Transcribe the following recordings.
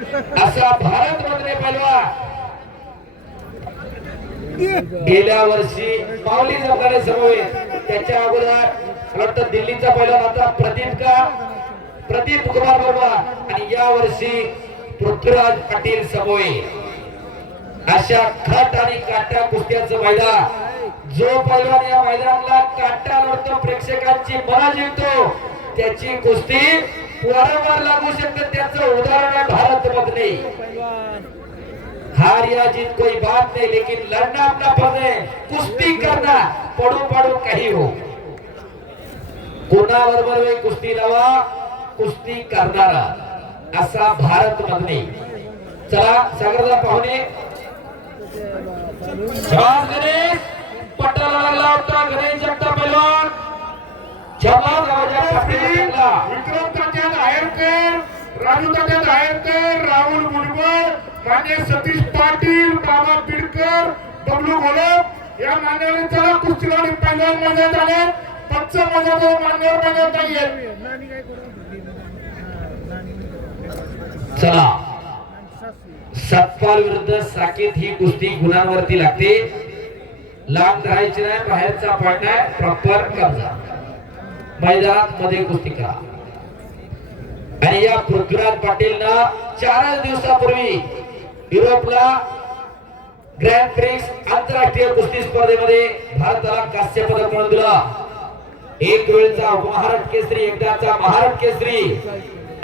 असा भारत मधले पैलवान गेल्या वर्षी माऊली जमणारे समवेत त्याच्या अगोदर वाटतं दिल्लीचा पैलवान आता प्रदीप कुमार वर्मा आणि या वर्षी पृथ्वीराज पाटील समवेत अशा खट आणि काटा कुस्त्याचं मैदान जो पैलवान या मैदानाला काटा लढतो प्रेक्षकांची मन जिंकतो त्याची कुस्ती वारंवार लागू शकते त्याचं उदाहरण आहे भारत मधले हार या जीत कोई बात नहीं लेकिन लड़ना अपना फर्ज है कुस्ती करना पडो काही हो कोणाबरोबर कुस्ती लावा कुस्ती करणारा असा भारत मधले चला सागरदा पाहुणे गणेश पटाला लागला होता गणेश जगता पैलवान जमा गावाच्या पाठीला विक्रम तात्या नायरकर राजू तात्या नायरकर राहुल मुलकर मान्य सतीश पाटील बाबा बिडकर बबलू घोलप या मान्यवरांच्या कुस्तीला पैलवान मैदानात आले पंच मैदानात मान्यवर मैदानात आहेत चला सतपाल विरुद्ध साकेत ही कुस्ती गुणांवरती लागते लांब धरायची नाही बाहेरचा पॉइंट आहे प्रॉपर कब्जा मैदानात मध्ये कुस्ती करा आणि या पृथ्वीराज पाटीलना 4 दिवसापूर्वी युरोपला ग्रँड प्रिक्स आंतरराष्ट्रीय कुस्ती स्पर्धेमध्ये भारताला कांस्य पदक मिळवून दिला एक वेळचा महाराष्ट्र केसरी एकदाचा महाराष्ट्र केसरी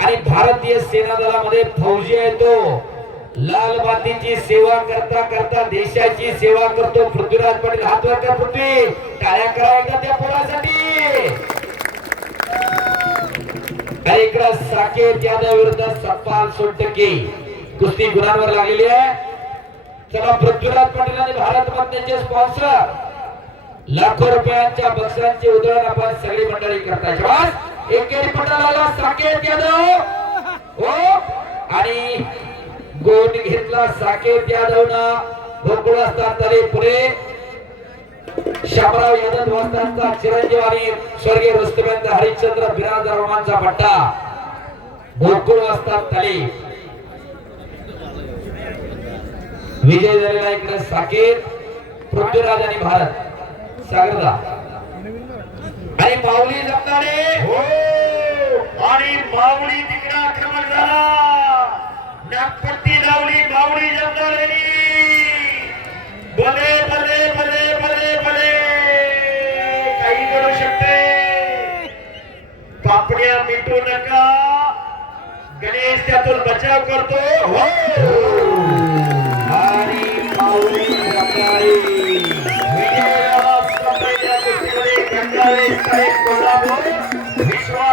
आणि भारतीय सेना दलामध्ये फौजी आहे तो लाल मातीची सेवा करता करता देशाची सेवा करतो पृथ्वीराज पाटील हात वर कर पृथ्वी टाळ्या करा एकदा त्या पोरासाठी इकडे साकेत यादव विरुद्ध सतपाल सोनटके कुस्ती गुणांवर लागलेली आहे चला पृथ्वीराज पाटील आणि भारत मधले स्पॉन्सर लाखो रुपयांच्या बक्षिसांचे उधळण आपण सगळी मंडळी करताय बस एकेरी पटाला साकेत यादव हो आणि गोट घेतला साकेत यादवना गोकुळ असतात तरी पुढे शामराव यादव वास्तांचा चिरंजीव आणि स्वर्गीय रुस्तमेंद्र हरिश्चंद्र बिरादर रोमांचा पट्टा गोकुळ वास्तात तली विजय झालेला इकडे साकेत पृथ्वीराज आणि भारत सागरदा आणि माऊली जमणारे हो आणि माऊली तिकडे आक्रमण झाला नागपट्टी लावली माऊली जमदारांनी भले भले भले भले भले काही करू शकते पापड्या मिटू नका गणेश त्यातून बचाव करतो हो आणि माऊली जमणारे विजयाला संपलेल्या कुस्तीमध्ये गंगावेश साहेब कोल्हापूर विश्वास